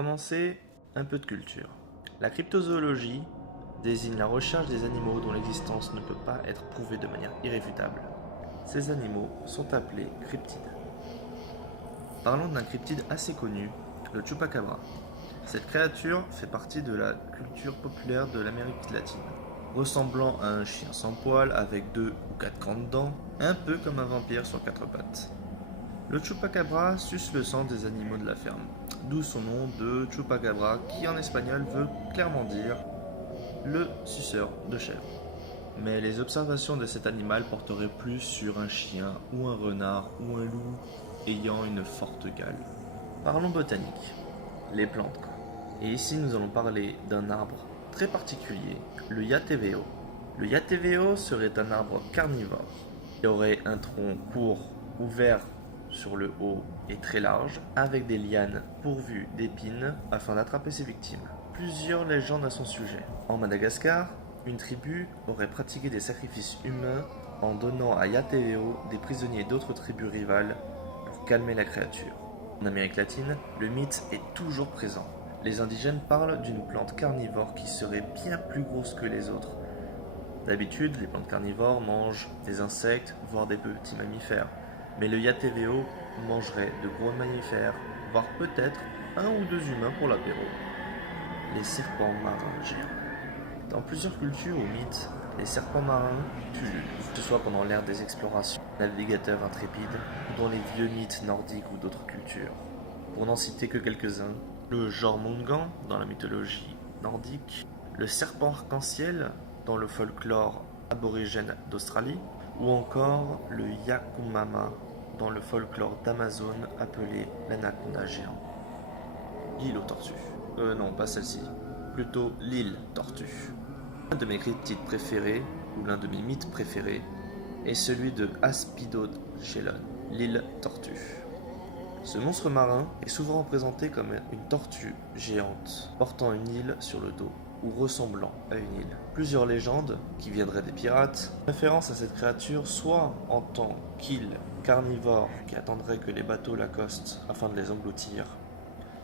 commencer, un peu de culture. La cryptozoologie désigne la recherche des animaux dont l'existence ne peut pas être prouvée de manière irréfutable. Ces animaux sont appelés cryptides. Parlons d'un cryptide assez connu, le chupacabra. Cette créature fait partie de la culture populaire de l'Amérique latine. Ressemblant à un chien sans poil avec 2 ou 4 grandes dents, un peu comme un vampire sur 4 pattes. Le chupacabra suce le sang des animaux de la ferme, d'où son nom de chupacabra qui en espagnol veut clairement dire le suceur de chèvre. Mais les observations de cet animal porteraient plus sur un chien ou un renard ou un loup ayant une forte gale. Parlons botanique, les plantes. Et ici nous allons parler d'un arbre très particulier, le Yatévéo. Le Yatévéo serait un arbre carnivore. Il aurait un tronc court, ouvert sur le haut et très large, avec des lianes pourvues d'épines afin d'attraper ses victimes. Plusieurs légendes à son sujet. En Madagascar, une tribu aurait pratiqué des sacrifices humains en donnant à Yatévéo des prisonniers d'autres tribus rivales pour calmer la créature. En Amérique latine, le mythe est toujours présent. Les indigènes parlent d'une plante carnivore qui serait bien plus grosse que les autres. D'habitude, les plantes carnivores mangent des insectes, voire des petits mammifères. Mais le Yatévéo mangerait de gros mammifères, voire peut-être 1 ou 2 humains pour l'apéro. Les serpents marins géants. Dans plusieurs cultures ou mythes, les serpents marins tuent, que ce soit pendant l'ère des explorations, navigateurs intrépides, ou dans les vieux mythes nordiques ou d'autres cultures. Pour n'en citer que quelques-uns, le Jormungand dans la mythologie nordique, le serpent arc-en-ciel dans le folklore aborigène d'Australie, ou encore le Yakumama dans le folklore d'Amazone appelé l'anaconda géant. L'île aux tortues. Non, pas celle-ci. Plutôt l'île tortue. L'un de mes cryptides préférés, ou l'un de mes mythes préférés, est celui de Aspidoshelon, l'île tortue. Ce monstre marin est souvent représenté comme une tortue géante, portant une île sur le dos, ou ressemblant à une île. Plusieurs légendes, qui viendraient des pirates, font référence à cette créature soit en tant qu'île carnivore qui attendrait que les bateaux l'accostent afin de les engloutir,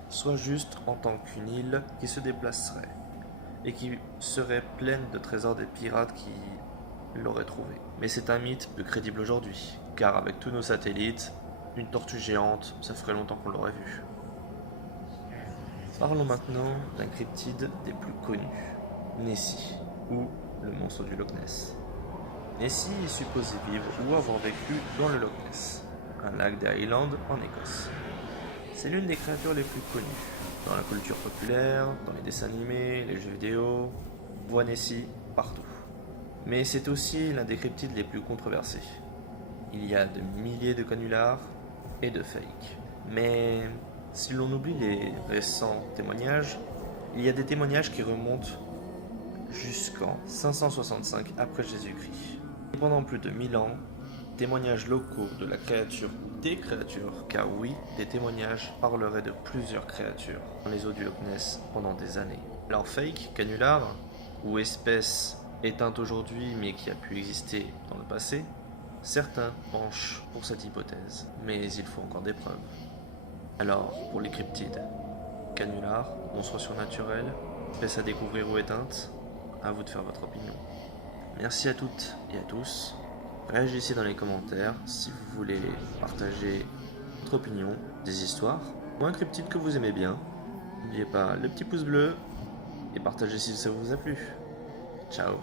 soit juste en tant qu'une île qui se déplacerait et qui serait pleine de trésors des pirates qui l'auraient trouvé. Mais c'est un mythe peu crédible aujourd'hui, car avec tous nos satellites, une tortue géante, ça ferait longtemps qu'on l'aurait vue. Parlons maintenant d'un cryptide des plus connus, Nessie, ou le monstre du Loch Ness. Nessie est supposé vivre ou avoir vécu dans le Loch Ness, un lac des Highlands en Écosse. C'est l'une des créatures les plus connues. Dans la culture populaire, dans les dessins animés, les jeux vidéo, on voit Nessie partout. Mais c'est aussi l'un des cryptides les plus controversés. Il y a de milliers de canulars et de fakes. Mais si l'on oublie les récents témoignages, il y a des témoignages qui remontent jusqu'en 565 après Jésus-Christ. Et pendant plus de 1000 ans, témoignages locaux de la créature ou des créatures, car oui, des témoignages parleraient de plusieurs créatures dans les eaux du Loch Ness pendant des années. Alors fake, canular, ou espèce éteinte aujourd'hui mais qui a pu exister dans le passé, certains penchent pour cette hypothèse, mais il faut encore des preuves. Alors, pour les cryptides, canular, monstre surnaturel, espèce à découvrir ou éteinte, à vous de faire votre opinion. Merci à toutes et à tous. Réagissez dans les commentaires si vous voulez partager votre opinion, des histoires ou un cryptide que vous aimez bien. N'oubliez pas le petit pouce bleu et partagez si ça vous a plu. Ciao.